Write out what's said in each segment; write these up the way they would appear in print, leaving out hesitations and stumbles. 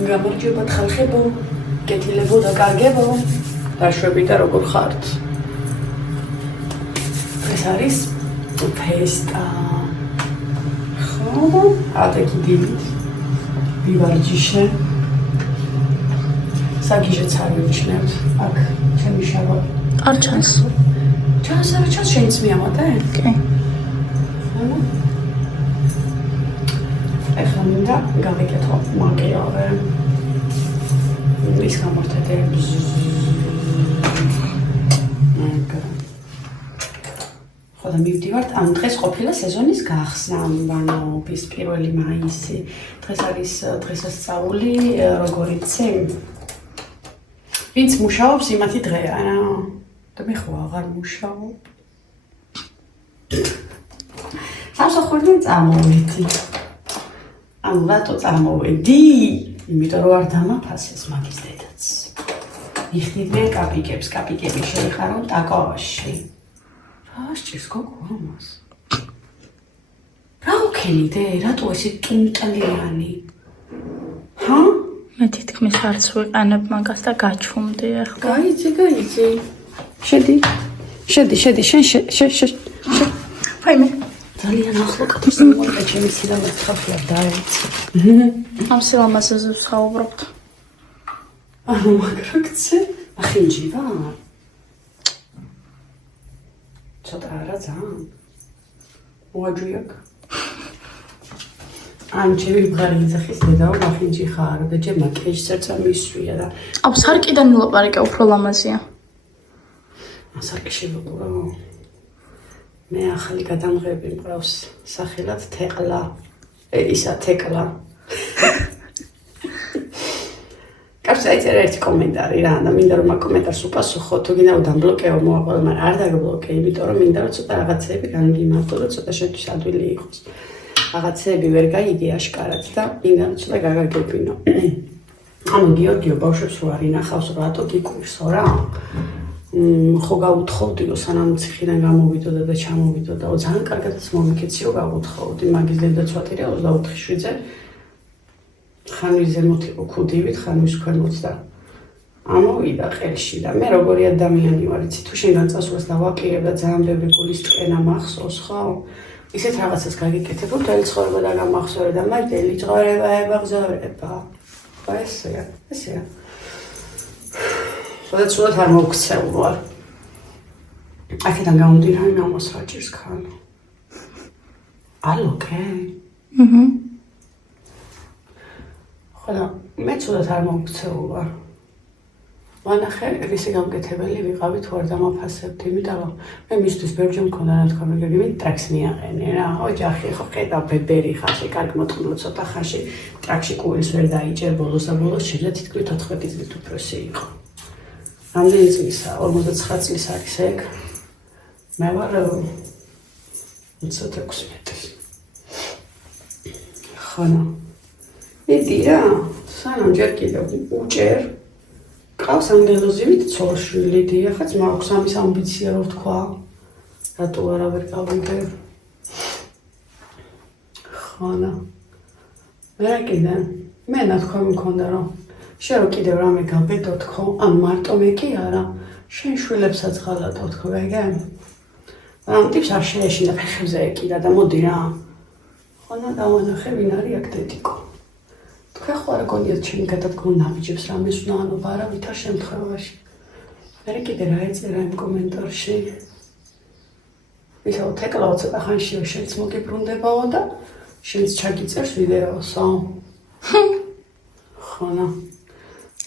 გამარჯვებათ ხალხებო, კეთილებო და კარგებო, დაშვები და როგორ ხართ? ეს არის ფესტა. ხო, ატეკი დილით. ვივარჯიშე. საგიჟეც არ ვიჩნევთ. აქ ჩემი შავა. არ ჩანს. ჩანს არა ჩანს შეიც მიამატე? კი. ეხლა მინდა გავიკეთო მაკიაჟი. ის გამორთეთე. ხოდა მივდივართ, ანუ დღეს ყოფილა სეზონის გახსნა, ანუ პირველი მაისი. დღეს არის დღესასწაული, როგორ იცი? ვინც მუშაობს, იმათი დღეა, რა. და მე ხო აღარ მუშაობ. სამსახურიდან წამოვედი. ანუ რატო წამოვედი? იმიტომ რომ არ დამაფასეს მაგის დედაც. იხდიდნენ კაპიკებს, კაპიკები შეიხარო ტაკოვაში. რა სჭირს გოგო ამას? რა უქენიდე? რატო ესე ტუნტალიანი? ჰა? მე თითქმის არც ვიყენებ მაგას და გაჩვმდი ახლა. გაიცი. შედი, შენ. ფაიმე. ძალიან ახლო კაცს მომდა ჩემი სილამაზე ხალხია დაეცი. ამ სილამაზეზე ვსაუბრობთ. მაგრაკცე? ახინჯი ვარ? ცოტა არა ძალიან. მოაჯვიაკ. ან ჩემი ბღარი იძახის დედაო ახინჯი ხარ და ჯერ მაკიაჟს ერცა მისვია და აუ სარკიდან ვილაპარაკე უფრო ლამაზია. სარკი შევიყურო. მე ახალი გადამღები მყავს სახელად თეყლა. ისა თეყლა. კარგს აიწერა ერთი კომენტარი რა და მინდა რომ ამ კომენტარს უპასუხო თუ გინდა დამბლოკეო მოაყოლო მაგრამ არ დაგბლოკე იმიტომ რომ მინდა რომ ცოტა რაღაცები განგიმართო და ცოტა შეთთვის ადვილი იყოს. რაღაცები ვერ გაიგე აშკარად და მინდა რომ ცოტა გაგაგებინო. ანუ გიორგიო ბავშვებს რო არ ინახავს რატო გიკვირსო რა? ხო გაუთხოვდიო სანამ ციხიდან გამოვიდოდა და ჩამოვიდოდა. ძალიან კარგადაც მომიქეციო გაუთხოვდი მაგის დედა ცვათირე 24-ზე. ხანვის ზემოთ იყო ქუდივით, ხანვის ქვემოთ და ამოვიდა ყელში და მე როგორი ადამიანი ვარ, იცი თუ შენგან წასვლას დავაპირებ და ძალიან ბევრი გულის ტკენა მახსოვს, ხო? ისეთ რაღაცას გაგიკეთებ, რომ მთელი ცხოვრება დაგამახსოვრე და მაგდელი ცხოვრება ებაღზევრება. და ესეა. ხოდა ცუდად არ მოგქცეულ ვარ. აქედან გამომდინარე ნამოს რა ჭირს ქალ. ალოკე? ხოდა მე ცუდად არ მოგქცეულ ვარ. ვანახე რისი გამკეთებელი ვიყავი თუ არ დამაფასებდი, იმიტომ რომ მე მისთვის ბევრჯერ მქონდა რა თქვა, მე გიგივი ტრაქს მიაყენე რა. ოჯახი ხო ხედავ ბებერი ხარ, კარგი მოწყობილო ცოტა ხანში ტრაქში კულის ვერ დაიჭერ ბოლოს და ბოლოს შეიძლება თითქმის 14 წლით უფროსი იყო. რამდენი წლისა? 49 წლის არის ეგ. მე ვარ 26. ხანა. იდი რა, სანამ ჯერ კიდევ უჭერ. ყავს ანგელოზივით ცოლშვილი, დიახაც მაქვს ამის ამბიცია რო ვთქვა. რატო არავერ გავიგე? ხანა. მე კიდე მე ნათქვამი მქონდა რომ შენ რო კიდევ რამე გაბედო თქო, ან მარტო მე კი არა, შენ შვილებსაც ღალატო თქო, ეგე? ამ ტიპს არ შეეშინა ფეხებზე ეკიდა და მოდი რა. ხონა დავანახე ვინ არის აქ დედიკო. თქვენ ხო არ გონიათ ჩემი გადადგომ ნაბიჯებს რამეს უნაანობა არავითარ შემთხვევაში. მე კიდე რა ეწერა იმ კომენტარში. ისევ თეკლაო ცოტა ხანშიო შენც მოგიბრუნდებაო და შენც ჩაგიწერს ვიდეოსო. ხონა.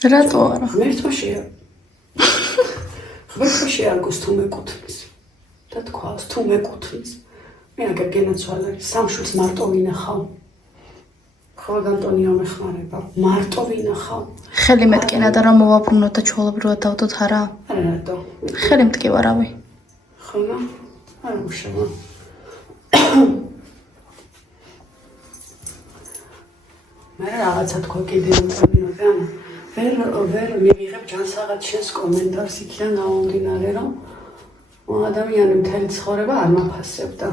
რატო არა? ღმერთოშია. ღმერთოშია გოს თუ მეკუთვნის. და თქვას თუ მეკუთვნის. მე აგერ გენაცვალე სამშვილს მარტო ვინახავ. ხო ანტონიო მეხმარება. მარტო ვინახავ. ხელი მეტკინა და რომ მოვაბრუნოთ და ჩვეულებრივად დავდოთ არა? არა რატო? ხელი მტკივარავი. ხონა? არა უშავა. მე რაღაცა თქვა კიდე ანტონიოდან. ვერ მივიღებ ჯანსაღად შენს კომენტარს იქიდან გამომდინარე რომ ადამიანი მთელი ცხოვრება არ მაფასებდა.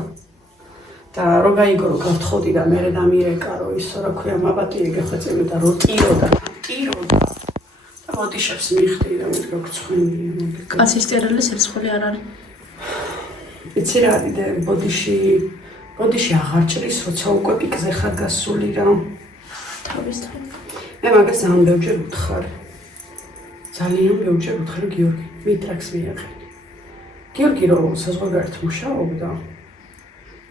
და რო გაიგო რომ გავთხოვდი და მე დამირეკა რომ ისო რა ქვია მაბატიე გეხეწები და რო ტირო და ბოდიშებს მიხდი და მე გაგწხვენია მოდი. კაცის წერილი სირცხული არ არის. იცი რა არის და ბოდიში აღარ ჭრის, როცა უკვე პიკზე ხარ გასული რა. თავისთავად. მე მაგას ძალიან ბევრჯერ ვუთხარ. ძალიან ბევრჯერ ვუთხარ გიორგი, მიტრაქს მიაყენი. გიორგი რო საზღვარგარეთ მუშაობდა.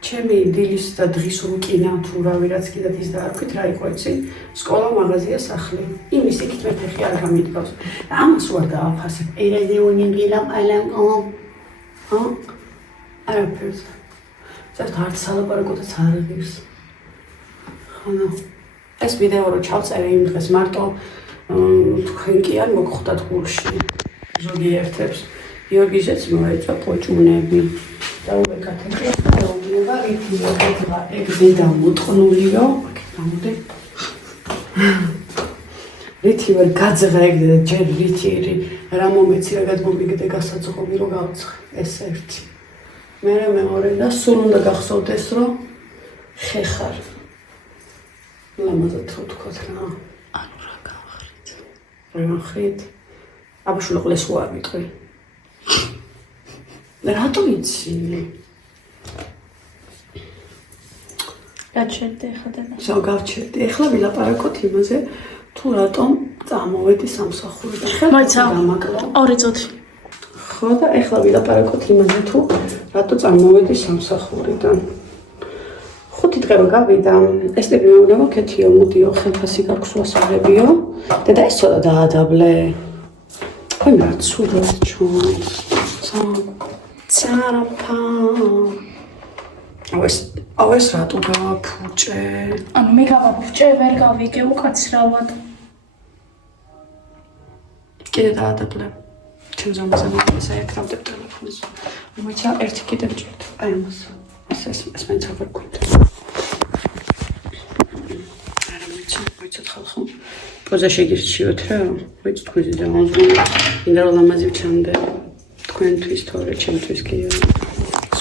ჩემი დილის და დღის რუტინა თუ რავი რაც კიდათ ის დაარქვით რა იყო იცი სკოლა მაღაზია სახლი იმის იქით მე ფეხი არ გამიდგავს და ამას ვარ დააფასებ ერეზეონინგილამ ალამ არაფერს ზუსტად არ სალაპარაკოდაც არ ღირს ხანო ეს ვიდეო რო ჩავწერე იმ დღეს მარტო თქვენ კი არ მოგხვდათ გულში ზოგიერთებს გიორგისაც მოეწვა პოჭუნები და უვეკათ ეკლება რითი ეგზედა მოტყნულიო გამოდე რითი ვერ გაძღა ეგზედა ჯერ რითი რა მომეცი რა გადმომიგდე გასაწყობი რომ გავცხე ეს ერთი მე მეორე და სულ უნდა გახსოვდეს რომ ხეხარ ლამაზად რო თქვათ რა ანუ რა გავხრით აბაშვილო ყლეს უარ ვიტყვი რატო იცი რა ჩერდი ახლა და შო გავჩერდი ახლა ვილაპარაკოთ იმაზე თუ რატომ წამოვედი სამსახურიდან მოიცა ორი წუთი ხო და ახლა ვილაპარაკოთ იმაზე თუ რატო წამოვედი სამსახურიდან 5 დღე რო გავიდა ეს ტიპი მე უნდა მოკეთიო მოდიო ხელფასი გაქვს ვასწავლებიო და ეს ცოტა დაადაბლე აი რა ცუდად ჩუს ცარაპა ავეს რატო გავაფუჭე? ანუ მე გავაფუჭე, ვერ გავიგე უკაცრავად. კიდე დაადაბლე. ჩემ ზომაზე საერთოდ ტელეფონს. მოიცა ერთი კიდე ვჭირთ. აი ამას. ეს მეც აღარ გვინდა. არა მოიცა ხალხო. პოზა შეგირჩიოთ რა. ვიც თქვენი და ამაზგან. ინდა რომ ლამაზი ვჩამდე. თქვენთვის თორე ჩემთვის კი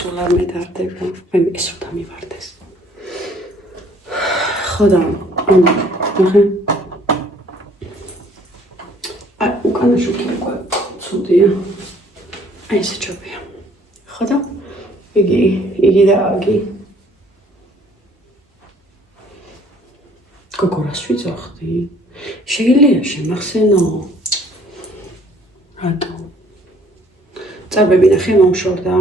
სულ არ მედარდება. მე ეს უნდა მივარდეს. ხო და ნახე. აი უკანა შუქი ყვა ცუდია. აი ესე ჩობია. ხო და იგი და აგი. გოგორას ვიძახდი. შეიძლება შემახსენო. რატო? წარბები ნახე მომშორდა.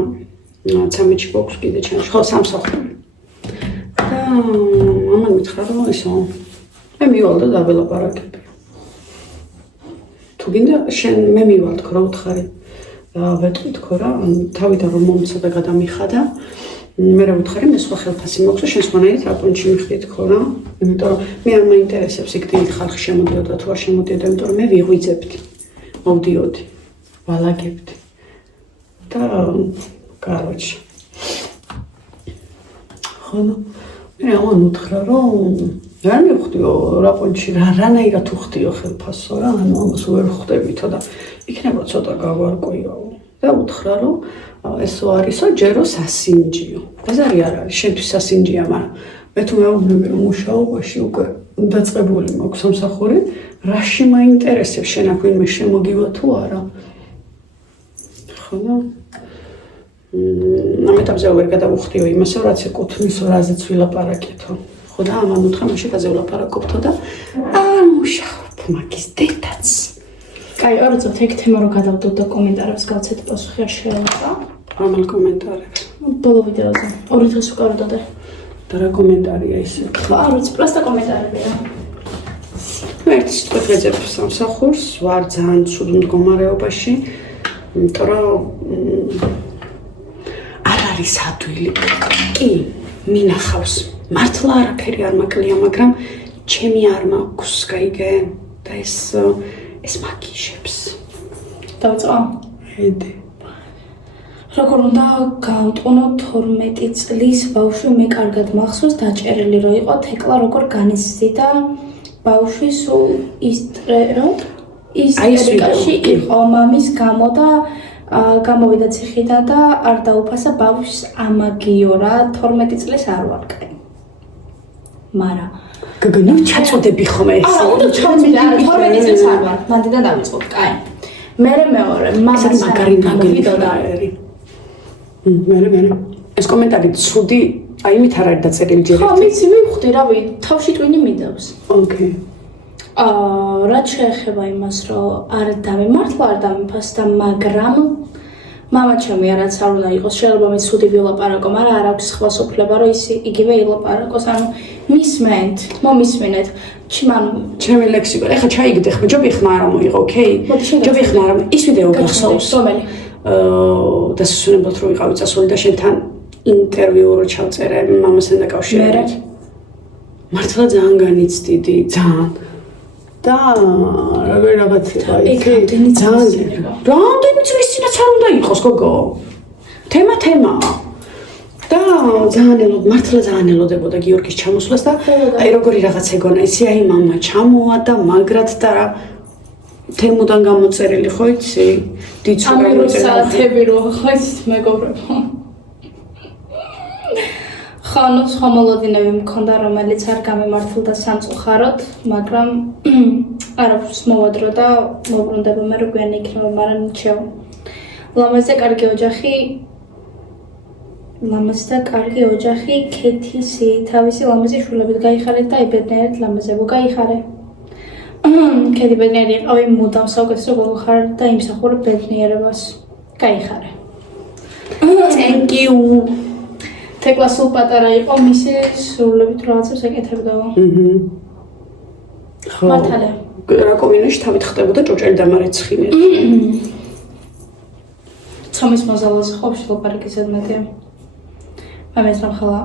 ცამეჩი გვაქვს კიდე ჩემში. ხო, სამსახური. და მამან მითხრა რომ ისო. მე მივალ და დაველაპარაკები. თუ გინდა შენ მე მივალ თქო რა უთხარი. ვეტყვი თქო რა, თავიდან რომ მომცა და გადამიხადა. მე რა უთხარი, მე სხვა ხელფასი მოხდა, შენ სხვანაირად რაპონჩი მიხდი თქო რა. იმიტომ რომ მე არ მაინტერესებს იქ დიდი ხალხი შემოდიოდა თუ არ შემოდიოდა, იმიტომ რომ მე ვიღვიძებდი. მოვდიოდი. ვალაგებდი. და короче. ხოლო მე ამან უთხრა რომ არ მივხვდიო რაპონჩი რანაირად უხდიო ხელფასო რა, ანუ ამას ვერ ხვდებითო და იქნება ცოტა გავარკვიო. და უთხრა რომ ესო არისო ჯერო სასინჯიო. ეს არ არის შენთვის სასინჯია, მაგრამ მე თუ მეუბნები რომ მუშაობაში უკვე დაწყებული მაქვს სამსახური, რაში მაინტერესებს შენ აქ ვინმე შემოგივა თუ არა. ხოლო ამეთაბზე ვერ გადავუხდიო იმასო, რაც ეკუთვნისო, რაზეც ვილაპარაკეთო. ხო და ამან უთხრა მაშინ გაზე ვილაპარაკობთო და არ მუშაობ მაგის დედაც. კაი, ორი წუთი ეგ თემა რო გადავდოთ და კომენტარებს გავცეთ პასუხი არ შეიძლება. რომელ კომენტარებს? ბოლო ვიდეოზე. ორი დღეს უკავდოდე. და რა კომენტარია ისე? ხო, არ ვიცი, პროსტა კომენტარებია. მე ერთი სიტყვით ვეძებ სამსახურს, ვარ ძალიან ცუდ მდგომარეობაში, იმიტომ რომ არ არის ადვილი. კი, მინახავს. მართლა არაფერი არ მაკლია, მაგრამ ჩემი არ მაქვს, გაიგე? და ეს მაგიშებს. დავიწყო? ხედე. როგორ უნდა გავტყუნო 12 წლის ბავშვი მე კარგად მახსოვს დაჭერილი რო იყო თეკლა როგორ განიცდიდა ბავშვი სულ ისტრიკაში იყო მამის გამო და გამოვიდა ციხიდან და არ დაუფასა ბავშვს ამაგიორა 12 წლის არ ვარ კაი. მარა გოგონი ჩაწოდები ხომ ეს? უნდა ჩაწოდე არა 12 წლის არ ვარ. მანდიდან დავიწყოთ კაი. მე მეორე მამას მაგარი გამოვიდა და მე ეს კომენტარი ცუდი აი მით არ არის დაწერილი ჯერ. ხო, მიცი მივხვდი, რავი, თავში ტვინი მიდავს. ოკეი. რაც შეეხება იმას, რომ არ დამემართლა, არ დამიფასდა, მაგრამ მამაჩემი რაც არ უნდა იყოს, შეიძლება მე ცუდი ვილაპარაკო, მაგრამ არ აქვს სხვა სოფლება, რომ ის იგივე ილაპარაკოს, ანუ მისმენთ, მომისმენეთ. ჩემი ლექსიკო, ეხა ჩაიგდე ხმა, ჯობი ხმა არ მოიღო, ოკეი? ჯობი ხმა არ ის ვიდეო გახსოვს. რომელი? დასასვენებლად რო ვიყავი წასული და შენთან ინტერვიუ რო ჩავწერე მამასთან დაკავშირებით. მართლა ძალიან განიცდიდი, ძალიან. და რაღაცა იქ ძალიან. რამდენი წლის წინაც არ უნდა იყოს, გოგო? თემა. და მართლა ძალიან ელოდებოდა გიორგის ჩამოსვლას და აი როგორი რაღაც ეგონა, იცი აი მამა ჩამოვა და მაგრად და რა თემუდან გამოწერილი ხო იცი? ამირო საათები რო ხო იცით მეგობრებო. ხანო სხვა მოლოდინები მქონდა, რომელიც არ გამემართლდა სამწუხაროდ, მაგრამ არაფერს მოვადრო და მოbrunდება მე როგვიანი იქნება, მაგრამ ნიჩეო. ლამაზი კარგი ოჯახი, ქეთისი, თავისი ლამაზი შვილებით გაიხარეთ და იბედნიერეთ ლამაზებო გაიხარე. ქეთი ბედნიერი იყავი, მუდამ საუკეთესო გულხარ და იმსახურე ბედნიერებას. გაიხარე. Thank you. თეკლა სულ პატარა იყო, მისი სრულებით რაღაცებს ეკეთებდაო. ხო. მართალია. რაკოვინაში თავით ხდებოდა ჭოჭელი და მარეცხინე. ცომის მოზალაზე ხო შილოპარაკი ზედმეტია. მამეს რამხელა.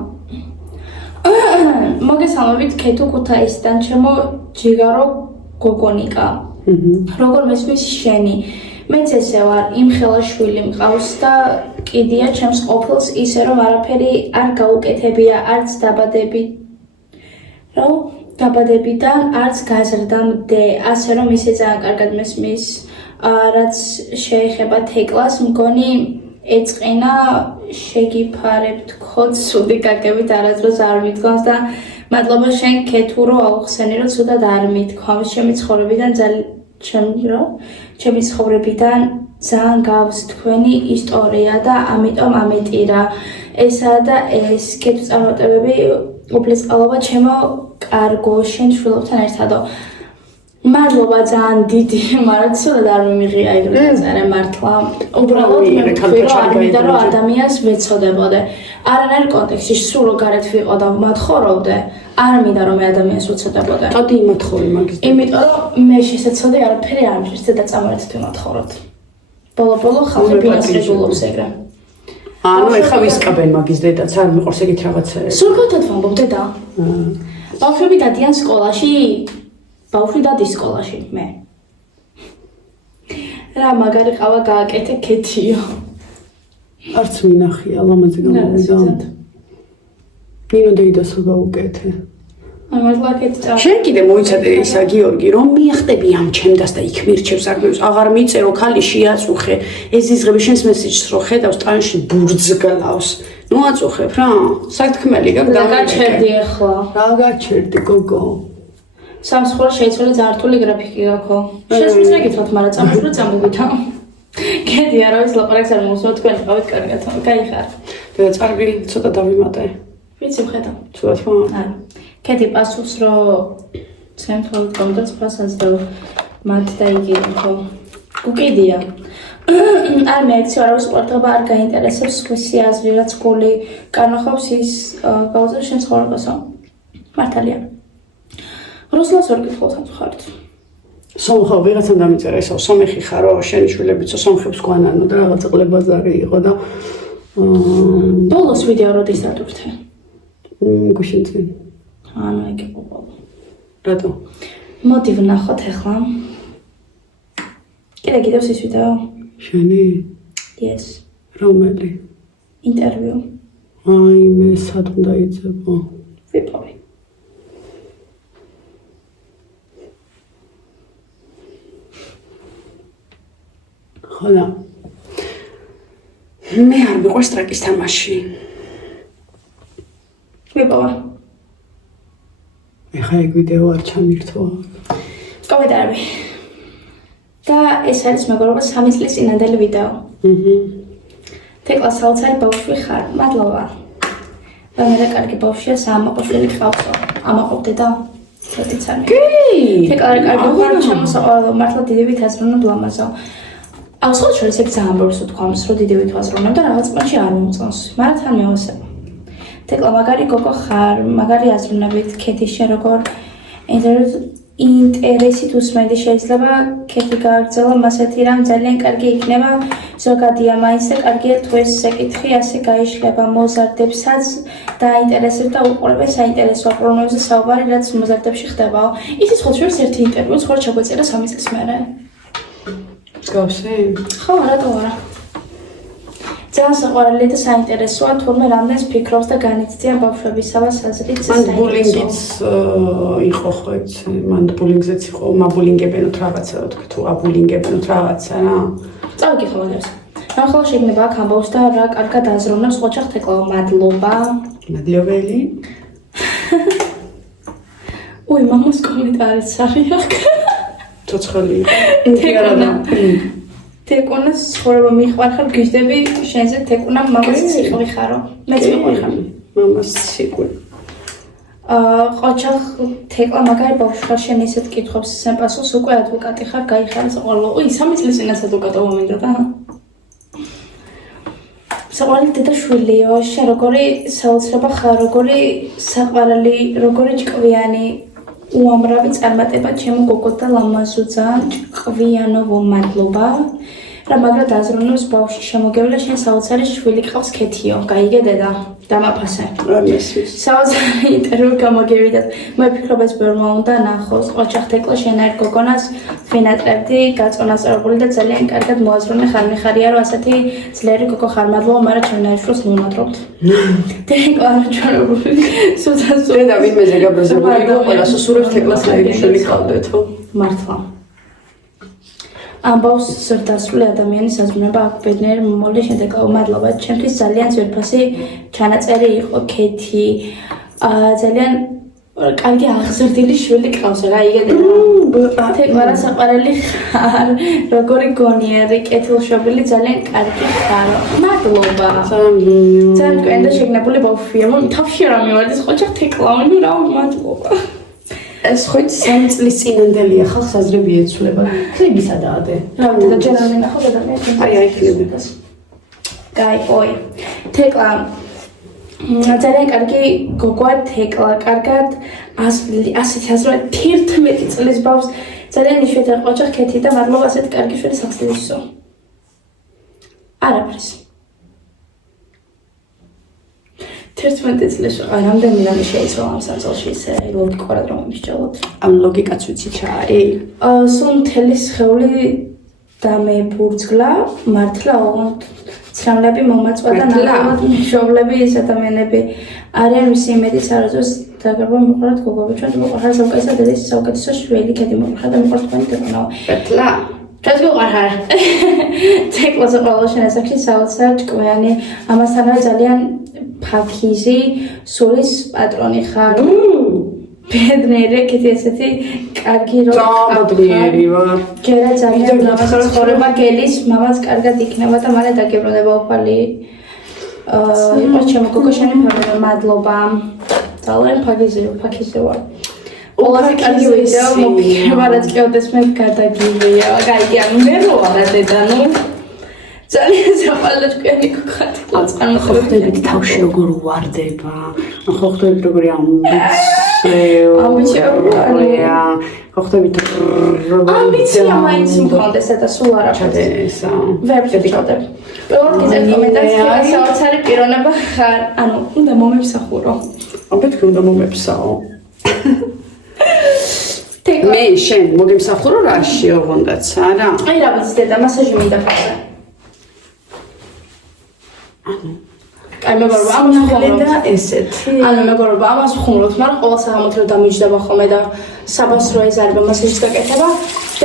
მოგესალმებით ქეთუ ქუთაისიდან, ჩემო ჯიგარო გოგონიკა. როგორ მესმის შენი? მეც ესე ვარ, იმ ხელა შვილი მყავს და კიდია ჩემს ყოფილს ისე რომ არაფერი არ გაუკეთებია, არც დაბადებიდან, არც გაზრდამდე, ასე რომ ისე ძალიან კარგად მესმის, რაც შეეხება თეკლას, მგონი ეწყინა შეგიფარებთ ხოთ სუდი გაგებით არასდროს არ მithქვამს და მადლობა შენ ქეთუ რომ აუხსენი რომ ცუდად არ მithქვამს ჩემი ცხოვრებიდან ძალიან გავს თქვენი ისტორია და ამიტომ ამეტირა ესაა და ეს ქეთუ წარმატებები უფლისყალობა ჩემო კარგო შენ შვილობთან ერთადო მადლობა ძალიან დიდი, მაგრამ ცუდად არ მიმიღია ეგ რომ დაწერე მართლა. უბრალოდ მე ვთქვი რომ არ მინდა რომ ადამიანს ვეცოდებოდე. არანაირ კონტექსტში სულ რო გარეთ ვიყო და მათხოვრობდე, არ მინდა რომ მე ადამიანს უცოდებოდე. კადი იმათხოვრი მაგის. იმიტომ რომ მე შესაძლოა არაფერი არ მჭირს და წამორეთ ვიმათხოვროთ. ბოლო ხალხი ფინანსებულობს ეგრე. ანუ ეხა ვისკაბენ მაგის დედაც არ მიყვარს ეგეთ რაღაცა. სულგოთად ვამბობ დედა. ბავშვები დადიან სკოლაში ბავშვი დადის სკოლაში მე. რა მაგარი ყავა გააკეთე ქეთიო. არც მინახია ლამაზი გამოვიდა. ნინო დეიდასო გაუკეთე. მართლა ქეთი წა. შენ კიდე მოიცადე ისა გიორგი რომ მიახტები ამ ჩემდას და იქ მირჩევს არბევს აღარ მიწერო ხალი შეაწუხე ეს იზღები შენს მესიჯს რო ხედავს ტანში ბურძგლავს. ნუ აწუხებ რა. სათქმელი გაჩერდი ახლა. რა გაჩერდი გოგო. სამსხურა შეიცვალა ზართული გრაფიკი გაქო. შეცვლით რა გითხრათ, მაგრამ წამოშვრა წამოვიდა. კედი არავის ლაპარაკს არ მოსვა თქვენ ყავით კარგად. გაიხარ. და წარბი ცოტა დავიმატე. ვიცი ხედა. ცოტა ხო? არა. კედი პასუხს რომ შემთხვევით კონდაც ფასած და მათ დაიგირო ხო. უკიდია. არ მეექცი არავის ყურადღება არ გაინტერესებს სხვისი აზრი რაც გული განახავს ის გაუძლებს შენ ცხოვრებასო. მართალია. რუსლას ვერ გითხოს ამხართ. სომხა ვიღაცამ დამიწერა ესო სომეხი ხარო შენი შვილებიცო სომხებს გვანანო და რაღაც ყლებაზარი იყო და ბოლოს ვიდეო როდის დადურთე? გუშინწინ. ანუ ეგ ბოლო. რატო? მოდი ვნახოთ ახლა. კიდევ ის ვიდეო? შენი? Yes. რომელი? ინტერვიუ. აი მე სად უნდა იძებო? ვიპოვე. ხოდა მე არ მიყვარს ტრეკის თამაში. ვიპოვა. ეხლა ეგ ვიდეო არ ჩამირთვა. კომენტარები. და ეს არის მეგობრობა 3 წლის წინანდელი ვიდეო. თეკლა საოცარი ბავშვი ხარ. მადლობა. მე კარგი ბავშვია, საამაყოშვილი ყავსო. ამაყობდე და ცოტიცანი. კი. თეკლა კარგი ხარ, შემოსაყვალო, მართლა დიდი ვითაზრუნებ ლამაზო. ასხოთ შორის ეგ ძალიან ბევრს ვთქვამს, რომ დიდი ვითაზრუნებ და რაღაც პატში არ მომწონს. მაგრამ თან მევასება. თეკლა მაგარი გოგო ხარ, მაგარი აზროვნებით, ქეთი შენ როგორ ინტერესით უსმენდი შეიძლება ქეთი გააგრძელა მასეთი რამ ძალიან კარგი იქნება ზოგადია მაინც და კარგია თუ ეს საკითხი ასე გაიშლება მოზარდებსაც დაინტერესებს და უყურებენ საინტერესო პრობლემებზე საუბარი რაც მოზარდებში ხდებაო ისიც ხო შევს ერთი ინტერვიუ სხვა ჩაგვეწერა 3 წლის მერე მსგავსი? ხო რატო არა ძალიან საყვარელი და საინტერესოა თურმე რამდენს ფიქრობს და განიცდიან ბავშვებისავა საზრით მან ბულინგიც იყო ხო იცი მან ბულინგზეც იყო მაბულინგებენოთ რაღაცა რა თქვი თუ აბულინგებენოთ რაღაცა რა წავიკითხო მაგას რა ხოლმე შეგნება აქ ამბობს და რა კარგად აზროვნებს ყოჩახ თეკლაო მადლობა მადლობელი უი მამას კომენტარიც არის აქ ცოცხალი იყო თეკუნას ცხოვრება მიყვარხარ გიждები შენზე თეკუნა მამას ციყვი ხარო მეც მიყვარხარ მამას ციყვი ყოჩახ თეკლა მაგარი ბავშვი ხარ შენ ისეთ კითხვებს ისენ პასუხს უკვე ადვოკატი ხარ გაიხარა საყვარელო უი 3 წლის წინაც ადვოკატო მომინდა და საყვარელი დედა შვილია შენ როგორი საოცრება ხარ როგორი საყვარელი როგორი ჭკვიანი უამრავი წარმატება ჩემო გოგო და ლამაზო ძალიან ჭკვიანო მადლობა რა მაგრად აზროვნებს ბავშვი შემოგევლა შენ საოცარი შვილი ყავს ქეთიო გაიგე დედა დამაფასე საოცარი ინტერვიუ გამოგივიდათ მე ვფიქრობ ეს ბევრმა უნდა ნახოს ყოჩახ თეკლა შენ არ გოგონას ვინატრებდი გაწონასწორებული და ძალიან კარგად მოაზროვნე ხარ მიხარია რომ ასეთი ძლიერი გოგო ხარ მადლობა მაგრამ ჩვენ ნაიშვილს ნუმატრობთ თეკლა არჩვენებული სულთან და ვინმე ზეგაბრაზებული იყო ყველას უსურვებს თეკლას ლაივიშვილი ყავდეთო მართლა ამბავს ზრდასრული ადამიანის აზროვნება აქვს ბედნიერი მომავალი შედეგაო მადლობა ჩემთვის ძალიან ძვირფასი ჩანაწერი იყო ქეთი ძალიან კარგი აღზრდილი შვილი ყავს რა იგედა თეკლარა საყვარელი ხარ როგორი გონიერი კეთილშობილი ძალიან კარგი ხარო მადლობა ძალიან გვენდა შეგნებული ბავშვია თავში რა მივარდეს ყოჩახ თეკლავი რა მადლობა ეს ხო 3 წლის წინანდელია ხალხს აზრები ეცვლება. ხლები სადაადე? რა და ჯერალენ ახლა გადამეჭი. აი ხლები. გაი, ой. თეკლა ძალიან კარგი გოგოა თეკლა, კარგად ასეთი აზროვნე 11 წლის ბავშვს ძალიან იშვიათად ყოჩახ ქეთი და მადლობა ასეთ კარგი შვილი სახსნისო. არაფერს. 11 წელს რამდენი შეიძლება ამ საწოლში ისე ლოგიკურად რომ მისჯელოთ. ამ ლოგიკაც ვიცი ჩაი. სულ მთელი სხეული დამებურძგლა, მართლა ოღონდ ცრამლები მომაწვა და ნახევრად მშობლები ეს ადამიანები არიან მისი იმედიც არასდროს დაგერბვა მოყარათ გოგოები ჩვენ მოყარხარ საუკეთესო დედის საუკეთესო შვილი ქედი მოყარხარ და მოყართ თქვენი თეკლაო. პეტლა ჩვენ მოყარხარ. თეკლაზე ყველა შენ ასაკში საოცარ ჭკვიანი ამასთანავე ძალიან ფაქიზი სულის პატრონი ხარ. ბედნიერი ქეთი ესეთი კარგი რო გამოდნიერი ვარ. გერა ძალიან ლამაზი ცხოვრება გელის მამაც კარგად იქნება და მალე დაგებრუნდება უფალი. იყო ჩემო გოგო შენი ფარმა მადლობა. ძალიან ფაქიზი ვარ. ყველაფერი კარგი ვიდეო მოფიქრება რაც კიდევ მე გადაგივია. გაიგე ანუ მე რო არა დედა ნუ ძალიან საყვარელი ჭკვიანი გოგოა ხვდებით თავში როგორ ვარდება ხო ხვდებით როგორი ამბიციურია ხვდებით ამბიცია მაინც მქონდეს და სულ არაფერს ვერ ვჭდებ პირველად გიძებ კომენტარს საოცარი პიროვნება ხარ ანუ უნდა მომემსახურო აბეთქი უნდა მომემსაო მე შენ მოგემსახურო რაში ოღონდაც არა აი რა ვიცი დედა მასაჟი მინდა ფასა აი მეგობრებო ამას ხუმრობთ ესეთი ანუ მეგობრებო ამას ხუმრობთ მაგრამ ყოველ საღამოთი რომ დამიჯდება ხოლმე და საბას რო ეზარება მასაჟის გაკეთება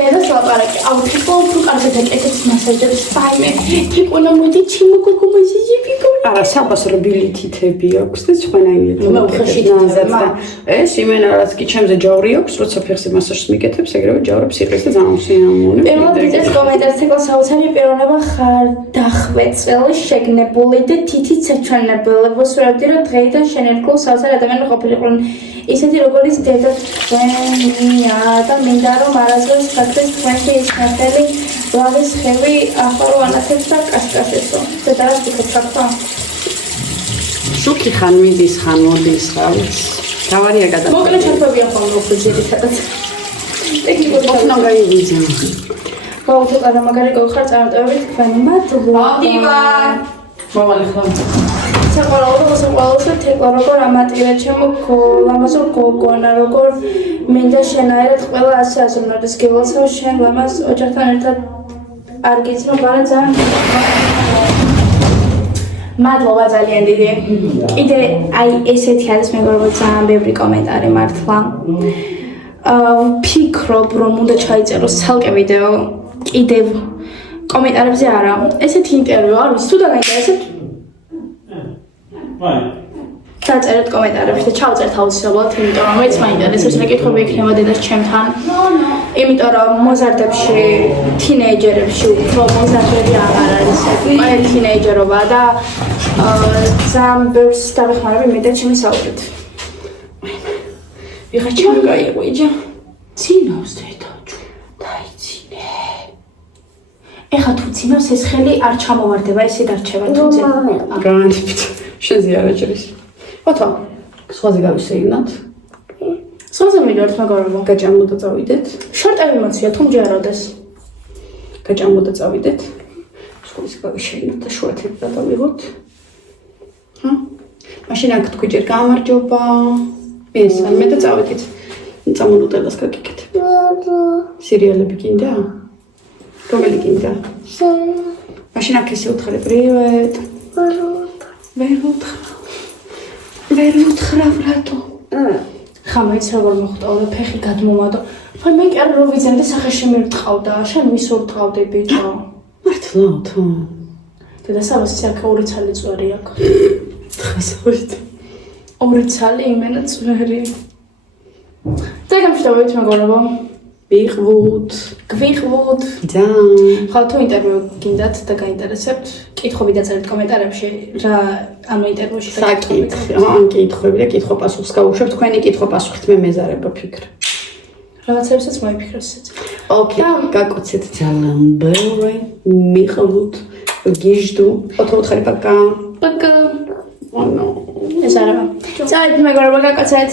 ბედას ლაპარაკი. აუ, თვითონ უფრო კარგად ეკეთებს მასაჟებს. საიმე, თვითონ მოდი ჩიმოგოგო მასაჟები. არა, საბას რბილი თითები აქვს და სხვანაირად. მე უხეში თითები. ეს იმენა რაც კი ჩემზე ჯავრი აქვს, როცა ფეხზე მასაჟს მიკეთებს, ეგრევე ჯავრებს იყრის და ძალიან სიამოვნებია. პირველად იწეს კომენტარს თქო საოცარი პიროვნება ხარ დახვეწელი შეგნებული და თითით საჩვენებელი. ვუსურვებდი რომ დღეიდან შენ ერთხელ საოცარი ადამიანი ყოფილიყო. ისეთი როგორიც დედა თქვენია და მინდა რომ არასდროს გაქცეს თქვენში ის ნათელი ლავის ხევი ახალ ანათებს და კაშკაშესო. დედა რა ფიქრობ რა? შუქი ხან მიდის, ხან მოდის, რა ვიცი. თავარია გადაწყდა. მოკლე ჩართვებია ხოლმე უფრო ძირითადად. ტექნიკური ოფნა გაივიძა. გაუთო კარამაგარი გოხარ წარმატებით თქვენი მადლობა. მოდივარ. მოვალი ხო. საყოველთაოდ თეკლა როგორ ამატირა ჩემო ლამაზურ გოგონა როგორ მინდა შენაერად ყველა ასე აზრმოდეს გილოცავ შენ ლამაზ ოჯახთან ერთად არ გიცნობ მაგრამ ძალიან მადლობა ძალიან დიდი კიდე აი ესეთი არის მეგობრებო ძალიან ბევრი კომენტარი მართლა ვფიქრობ რომ უნდა ჩაიწეროს ცალკე ვიდეო კიდევ კომენტარებზე არა ესეთი ინტერვიუ არ ვიცი თუ დაგაინტერესებთ დაწერეთ კომენტარებში და ჩავწერთ აუცილებლად, იმიტომ რომ მეც მაინტერესებს რა კითხვები იქნება დედას ჩემთან. იმიტომ რომ მოზარდებში, თინეიჯერებში უფრო მოზარდები აღარ არის. ყველა თინეიჯერობა და ძალიან ბევრს დავეხმარები მე და ჩემი საუბრით. ვიღა ჩამგაიყვიჯა. ცინავს დედა, დაიცინე. ეხა თუ ცინავს ეს ხელი არ ჩამოვარდება, ესე დარჩება თუ ცინავს. განიფით. შენზე არ აჭრის. ოთო, სხვაზე გავისეირნოთ. სხვაზე მივიდეთ მეგობრებო. გაჭამოთ და წავიდეთ. შარტები მოცია თუ მჯეროდეს. გაჭამოთ და წავიდეთ. სხვაზე გავისეირნოთ და შუათები გადავიღოთ. მაშინ აქ თქვი ჯერ გამარჯობა. მესამე და წავიდეთ. წამონუტელას გაგიკეთებ. სერიალები გინდა? რომელი გინდა? მაშინ აქ ესე უთხარი პრივეტ. ვერ უთხრა რატო? ხამეც როგორ მოხტავდა ფეხი გადმომადო. ვაი მე კი არ რო ვიძენდი სახე შემირტყავდა, შენ მისურტყავდი ბიჭო. მართლა თო. დედა სამასი აქ ორი ცალი წვერი აქვს. ხასავით. ორი ცალი იმენა წვერი. დაგამშვიდობებით მეგობრებო. ვიღვთ. გვიღვთ. ძალიან. ხო თუ ინტერვიუ გინდათ და გაინტერესებთ, კითხვები დაწერეთ კომენტარებში რა ამ ინტერვიუში საკითხი, ან კითხვები და კითხვა-პასუხს გავუშვებთ. თქვენი კითხვა-პასუხით მე მეზარება ფიქრ. რაღაცებსაც მოიფიქროს ესეც. ოკეი, გაკოცეთ ძალიან ბევრი. მიყვთ. გიჟდუ. ოთხი პაკა. პაკა. ონო. ეს არა. წავით მეგობრებო, გაკოცეთ.